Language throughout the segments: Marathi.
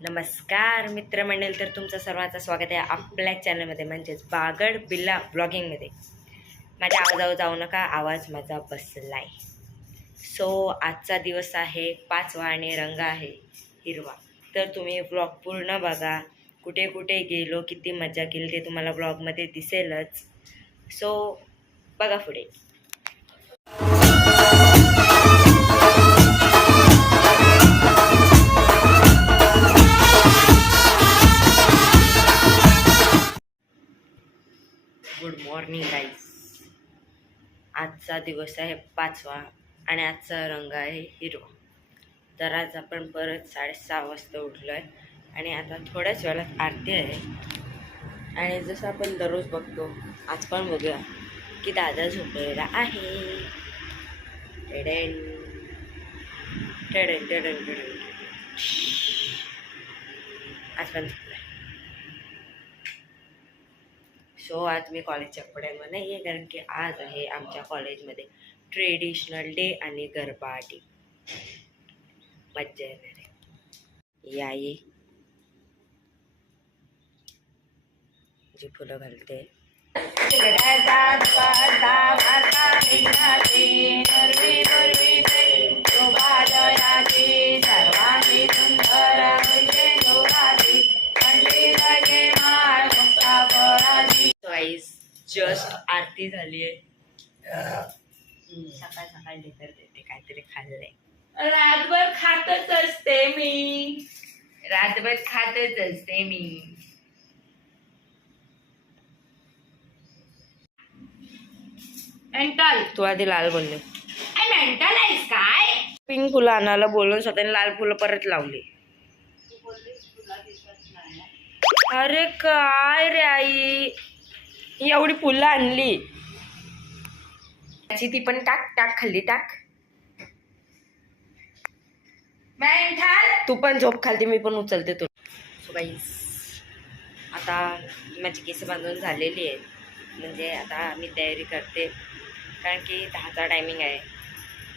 नमस्कार मित्रमंडळी. तर तुमचं सर्वांचं स्वागत आहे आपल्या चॅनलमध्ये म्हणजेच बागड बिल्ला ब्लॉगिंगमध्ये माझ्या आवाजावर जाऊ नका आवाज माझा बसलाय. सो आजचा दिवस आहे पाचवा आणि रंग आहे हिरवा. तर तुम्ही ब्लॉग पूर्ण बघा. कुठे कुठे गेलो किती मजा केली ते तुम्हाला ब्लॉगमध्ये दिसेलच. सो बघा पुढे. मॉर्निंग गाईज आजचा दिवस आहे पाचवा आणि आजचा रंग आहे हिरवा. तर आज आपण परत साडेसहा वाजता उठलो आहे आणि आता थोड्याच वेळात आरती आहे. आणि जसं आपण दररोज बघतो आज पण बघूया की दादा झोपलेला आहे. टेडेन. टेडेन टेडेन टेडेन. आज पण सो आज मी कॉलेजच्या कपड्यांवर नाही आहे कारण की आज आहे आमच्या कॉलेजमध्ये ट्रेडिशनल डे आणि गरबा डे मज्जा येणार आहे या ये जी फुलं घालते जस्ट आरती झाली आहे सकाळ सकाळ ढेकर देते काहीतरी खाल्लंय. रातभर खातच असते मी. रातभर खातच असते मी. मेंटल तू आधी लाल बोलले. मेंटल आहेस काय? पिंक फुलं आणायला बोलून स्वतःने लाल फुलं परत लावली. अरे काय रे आई? एवढी फुलं आणली. त्याची ती पण टाक टाक खाल्ली टाक. तू पण झोप खालती मी पण उचलते तू सो गाईस आता माझी केस बांधून झालेली आहेत. म्हणजे आता मी तयारी करते. कारण की दहाचा टायमिंग आहे.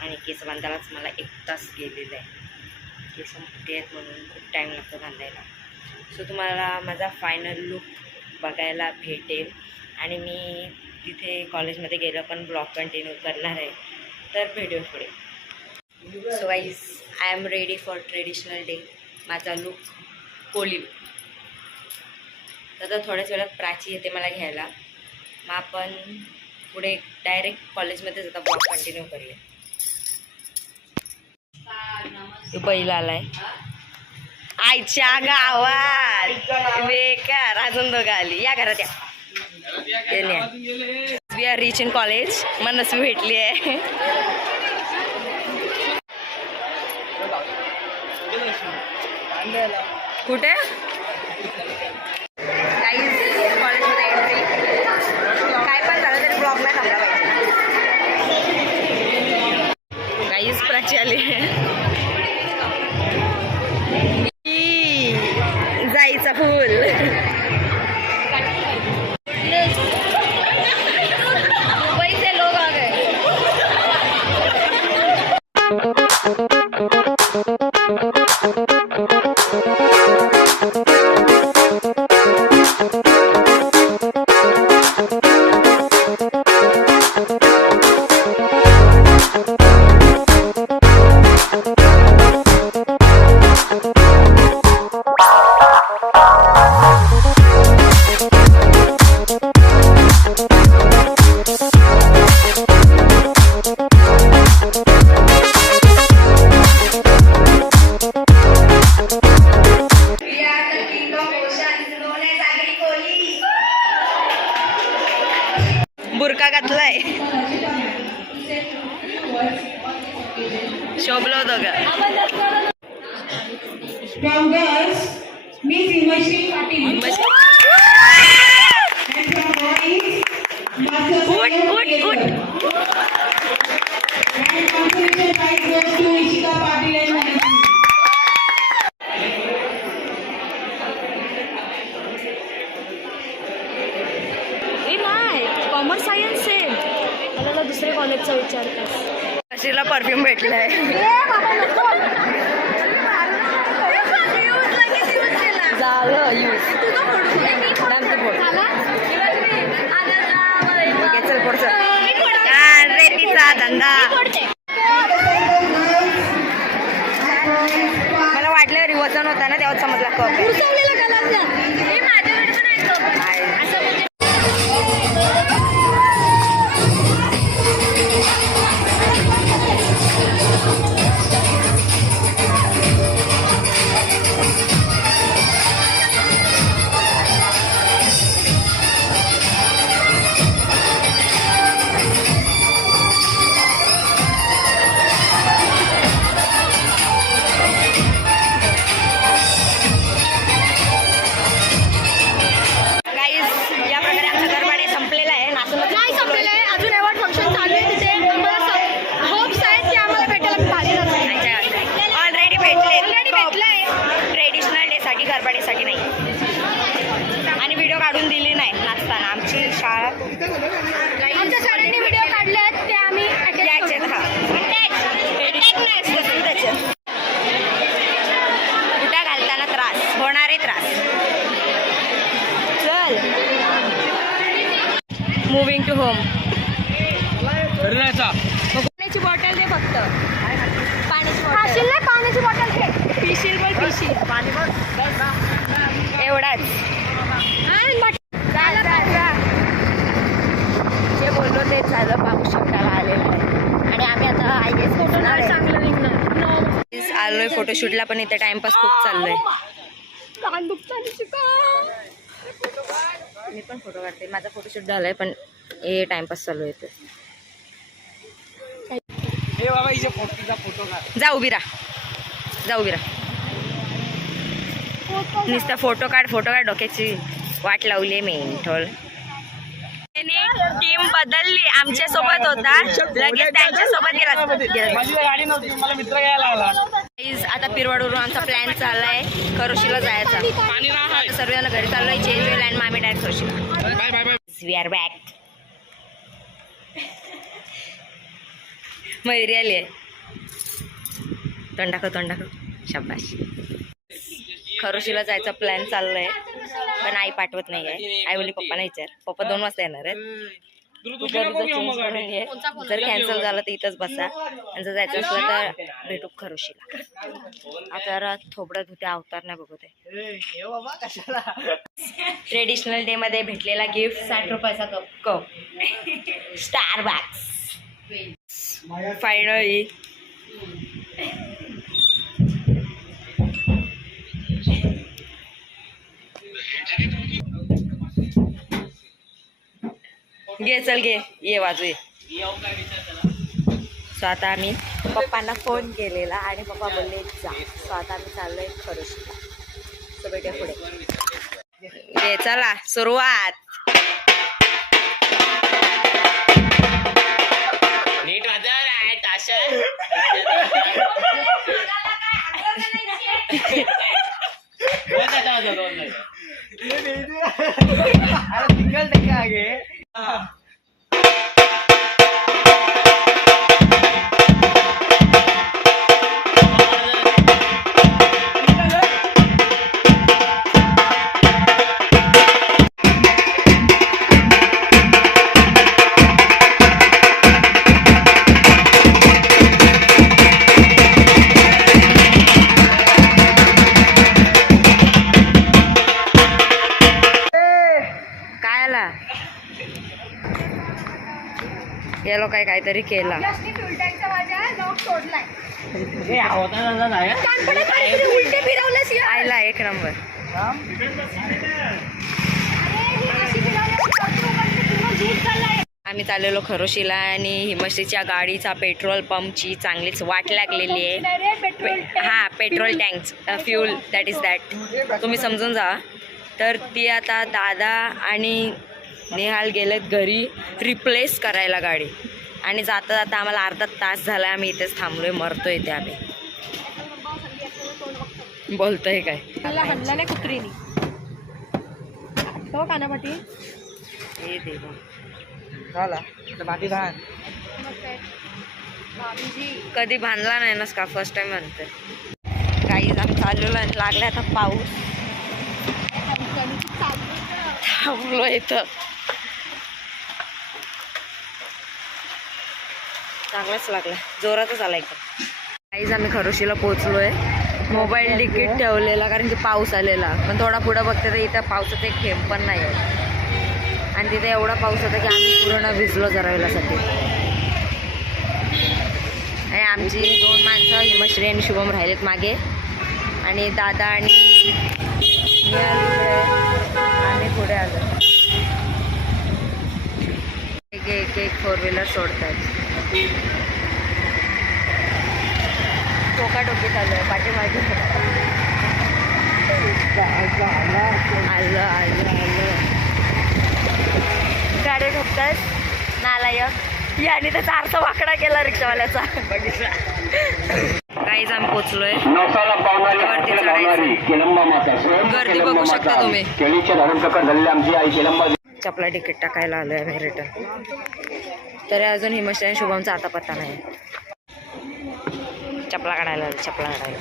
आणि केस बांधायलाच मला एक तास गेलेला आहे. केस मोठे आहेत म्हणून खूप टाईम लागतो बांधायला. सो तुम्हाला माझा फायनल लुक बघायला भेटेल. आणि मी तिथे कॉलेजमध्ये गेलं पण ब्लॉग कंटिन्यू करणार आहे तर भेटू पुढे. So guys I am ready for traditional day माझा लुक कोली. तर थोड्याच वेळात प्राची येते मला घ्यायला. मग आपण पुढे डायरेक्ट कॉलेजमध्येच आता ब्लॉग कंटिन्यू करूया. पहिला आलाय. आईच्या गावात. बेकार अजून दोघं आली. या घरात या. We are rich in college Manasvi भेटली आहे. कुठे? शोभलो होतो का From girls, Miss Himashri Patil. And from boys, perfume भेटला झालं यूज डे साठी गरबाडीसाठी नाही. आणि व्हिडिओ काढून दिली नाही नाचताना. आमची शाळा आमच्या सरांनी व्हिडिओ काढले आहेत ते आम्ही. हा. घालताना त्रास होणारे त्रास. चल. मुव्हिंग टू होम पाण्याची बॉटल दे फक्त. पाण्याची बॉटल पाण्याची बॉटल घे पिशील बोल पिशील. एवढाच. जा बोललो तेच झालं पाऊस शब्दाला आलेलं आहे. आणि आम्ही आता आय गेस फोटो नाही चांगलं निघणार. No. आलोय फोटोशूटला पण इथे टाइमपास खूप चाललोय. मी पण फोटो काढते. माझा फोटोशूट झालाय पण हे टाइमपास चालू आहे इथे. जा उभी राहा. जा उभी राहा. नुसतं फोटो काढ फोटो काढ डोक्याची. वाट लावली मी ठोल टीम बदलली आमच्यासोबत होता. लगेच त्यांच्यासोबत गेला आता पिरवाडवरून आमचा प्लॅन चाललाय. करोशीला जायचा. पाणी नाही सर्वजण घरी चाललोय. चेंज होईल आणि आम्ही डायरेक्ट करोशीला. वी आर बॅक मयुरी आली आहे तोंडाखो तोंडाखो शाबाश खरोशीला जायचा प्लॅन चाललाय पण आई पाठवत नाही आहे आई बोली पप्पाना विचार पप्पा दोन वाजता येणार आहेत. तू जर कॅन्सल झालं तर इथंच बसा. आणि जर जायचं असलं तर भेटू खरोशीला. आता थोबडं धुते अवतार नाही बघत आहे. ट्रेडिशनल डे मध्ये भेटलेला गिफ्ट साठ रुपयाचा cup cup star bags finally घे चल घे. ये वाजू ये. सो आता आम्ही पप्पांना फोन केलेला आणि पप्पा बोलले जा. सो आता आम्ही चाललोय खरोशीला सो भेटूया पुढे. घे चला. सुरुवात. नीट वाजा ताशा. काय पण ते पूर्ण झूट चाललंय. आम्ही चाललेलो खरोशीला आणि हिमश्रीच्या गाडीचा पेट्रोल पंपची चांगलीच वाट लागलेली आहे. हा petrol tank fuel that is that तुम्ही समजून जा. तर ती आता दादा आणि नेहाल गेलेत घरी रिप्लेस करायला गाडी. आणि जाता जाता आम्हाला अर्धा तास झाला आम्ही इथेच थांबलोय मरतोय इथे आम्ही. बोलतोय काय? मला हाणला नाही कुत्रीनी. हो कानापाटी हे देवा. झाला. बाकी धान कधी बांधला नाही ना का फर्स्ट टाइम म्हणते काही आम्ही चाललेलो आणि लागला आता पाऊस. थांबलो इथं. चांगलाच लागला. जोरातच आला एकदम काहीच आम्ही खरोशीला आहे मोबाईल तिकीट ठेवलेला कारण की पाऊस आलेला. पण थोडा पुढं बघते तर इथं पावसाचा एक थेंब पण नाही आहे आणि तिथे एवढा पाऊस होता की आम्ही पूर्ण भिजलो जरावेलासाठी आणि आमची दोन माणसं हिमश्री आणि शुभम राहिलेत मागे. आणि दादा आणि आम्ही पुढे आलो. एक एक एक फोर व्हीलर सोडतात टोकाटोकी चालू आहे पाठीमागे. आलं आलं आलं. गाड्या ठोकतात नालायक. याने त्याचा अर्थ वाकडा केला रिक्षावाल्याचा. काहीच आम्ही पोचलोय. वरती गर्दी बघू शकता. तुम्ही. केळीचे धारण प्रकार झालेले आमची आई केलंबा चपला तिकीट टाकायला आलोय आम्ही रिटर्न तरी अजून हिमश्री आणि शुभमचा आता पत्ता नाही. चपला काढायला चपला काढायला.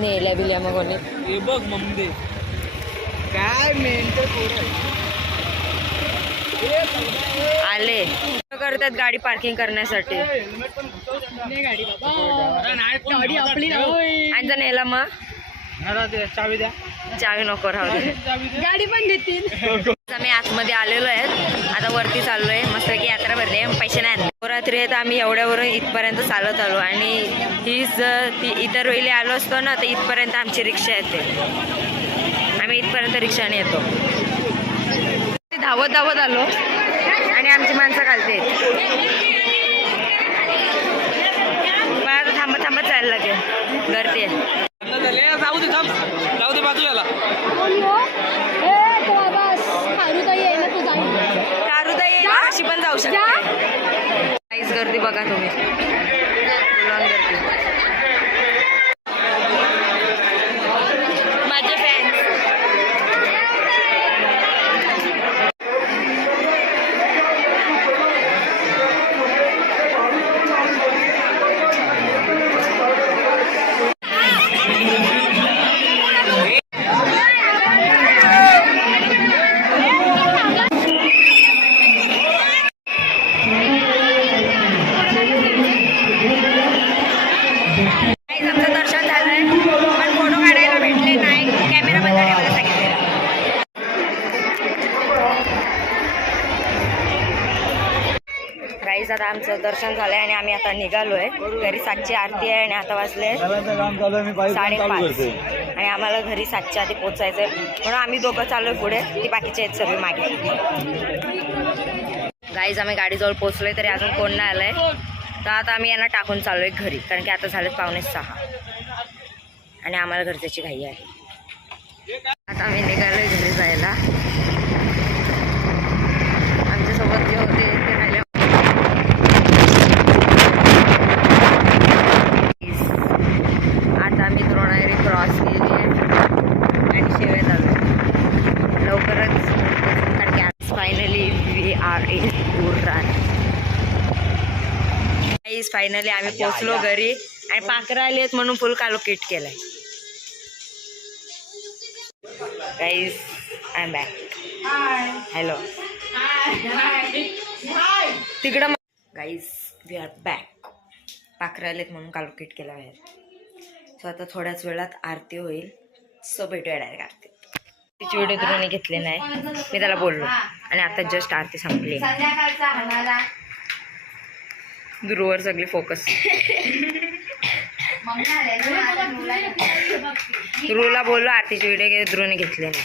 नेल्या बिल्या मग कोणी. हे बघ मम्मी. काय आले. करतात गाडी पार्किंग करण्यासाठी. गाडी आपली नाही. आणि नेला मग? चावी द्या. चावी नको राहू गाडी पण देतील. आम्ही आतमध्ये आलेलो आहेत आता वरती चाललोय. मस्त की यात्रा भरली आहे. पैसे नाही आणले. रात्री आहेत आम्ही एवढ्यावरून इथपर्यंत चालत आलो. आणि हीच जर ती इतर वेळी आलो असतो ना तर इथपर्यंत आमची रिक्षा येते. आम्ही इथपर्यंत रिक्षाने येतो. धावत धावत आलो. आणि आमची माणसं खालते मला आता थांबत थांबत जायला लागेल गर्दी आहे. जाऊ दे थांब. जाऊ दे बाजूला कोणी हो ए तो बस खारुताई आहे ना तू जाईल कारुदा येईल अशी पण जाऊ शकते काहीच गर्दी बघा तुम्ही फुल-ऑन दर्शन झालंय आणि आम्ही आता निघालोय. घरी सातची आरती आहे आणि आता वाजले साडेपाच. आणि आम्हाला घरी सातच्या आधी पोचायचंय. म्हणून आम्ही दोघं चाललोय पुढे. ती बाकीचे आहेत सगळे मागे. गाईज आम्ही गाडीजवळ पोचलोय तरी अजून कोण नाही आलंय. तर आता आम्ही यांना टाकून चाललोय घरी कारण की आता झालेत पावणे सहा. आणि आम्हाला घरच्याची घाई आहे. आता आम्ही निघालोय घरी जायला. आमच्यासोबत जे होते ते राहिले आता आम्ही द्रोणागिरी क्रॉस केली आहे आणि शेवे झालो लवकरच कारण की आज finally we are in Uran finally आम्ही पोचलो घरी आणि पाखरं आली आहेत म्हणून फुल कालो किट केलाय. Guys I am back hello तिकडं गाईज वी आर बॅक पाखरं आलेत म्हणून कालो किट केला आहे सो आता थोड्याच वेळात आरती होईल. सो भेटूया डायरेक्ट आरती तिची व्हिडिओ द्रोणी घेतले नाही. मी त्याला बोललो. आणि आता जस्ट आरती संपली. ध्रुवर सगळी फोकस ध्रुवला बोललो आरतीची व्हिडिओ ध्रुवने घेतले नाही.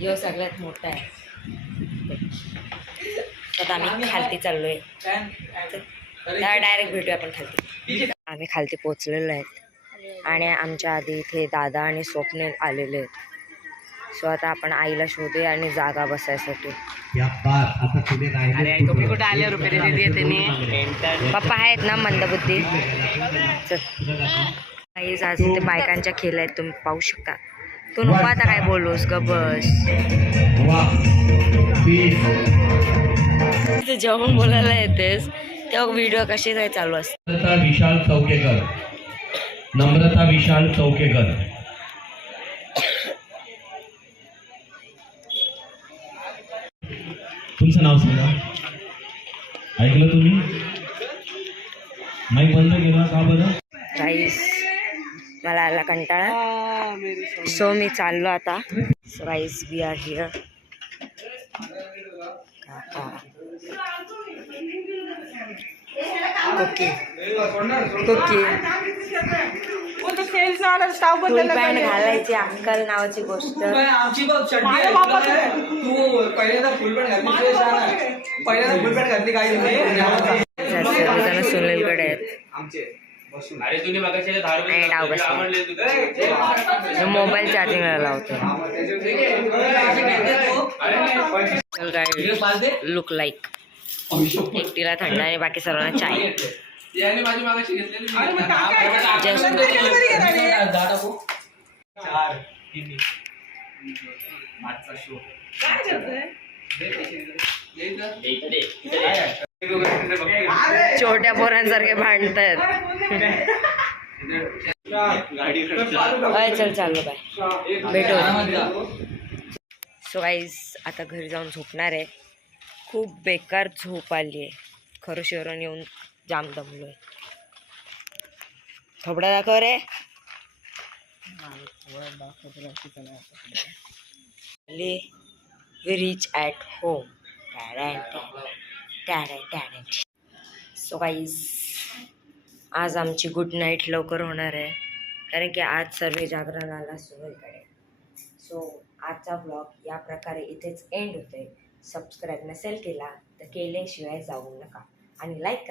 यो सगळ्यात मोठा आहे. आता आम्ही खालती चाललोय. डायरेक्ट भेटूया आपण खालती. आम्ही खालती पोचलेलो आहेत. आणि आमच्या आधी इथे दादा आणि स्वप्नील आलेले आहेत. सो आता आपण आईला शोधूया आणि जागा बसायसाठी. कुठे आले रुपये पप्पा आहेत ना मंदबुद्धी? चल. आज इथे बायकांच्या खेळ आहेत तुम्ही पाहू शकता. तू नको आता काय बोलूस ग बस. ते जेव्हा बोलायला येतेस तेव्हा व्हिडिओ कसे काय चालू असतात नम्रता विशाल चौकेकर. नम्रता विशाल चौकेकर. तुमचं नाव सांगा. ऐकलं तुम्ही? माईक बंद केला का बरं? गाईस मला आला कंटाळा. सो मी चाललो आता. So guys we are here cookie कुकी फुल पॅन्ट घालायची अक्कल नावाची गोष्ट. पहिल्यांदा सुनीलकडे आहेत. आमचे. अरे तुम्ही मगाशी दहा रुपये मोबाईल चार्जिंगला लावतो काय लुक लाईक एकटीला थंड आणि बाकी सर्वांना चाय. याने माझी मागाशी घेतलेली जस्ट छोट्या पोरांसारखे भांडतायत. चल चाललो बाय. भेटू. सो आईज आता घरी जाऊन झोपणार आहे. खूप बेकार झोप आली आहे. खरं शहरून येऊन जाम दमलो आहे थोबडा दाखव रे. We reach at home so guys आज आमची गुड नाईट लवकर होणार आहे. कारण की आज सर्व जागरण आला सुनीलकडे. सो आजचा ब्लॉग या प्रकारे इथेच एंड होतोय. सबस्क्राईब नसेल केला तर केल्याशिवाय जाऊ नका. आणि लाईक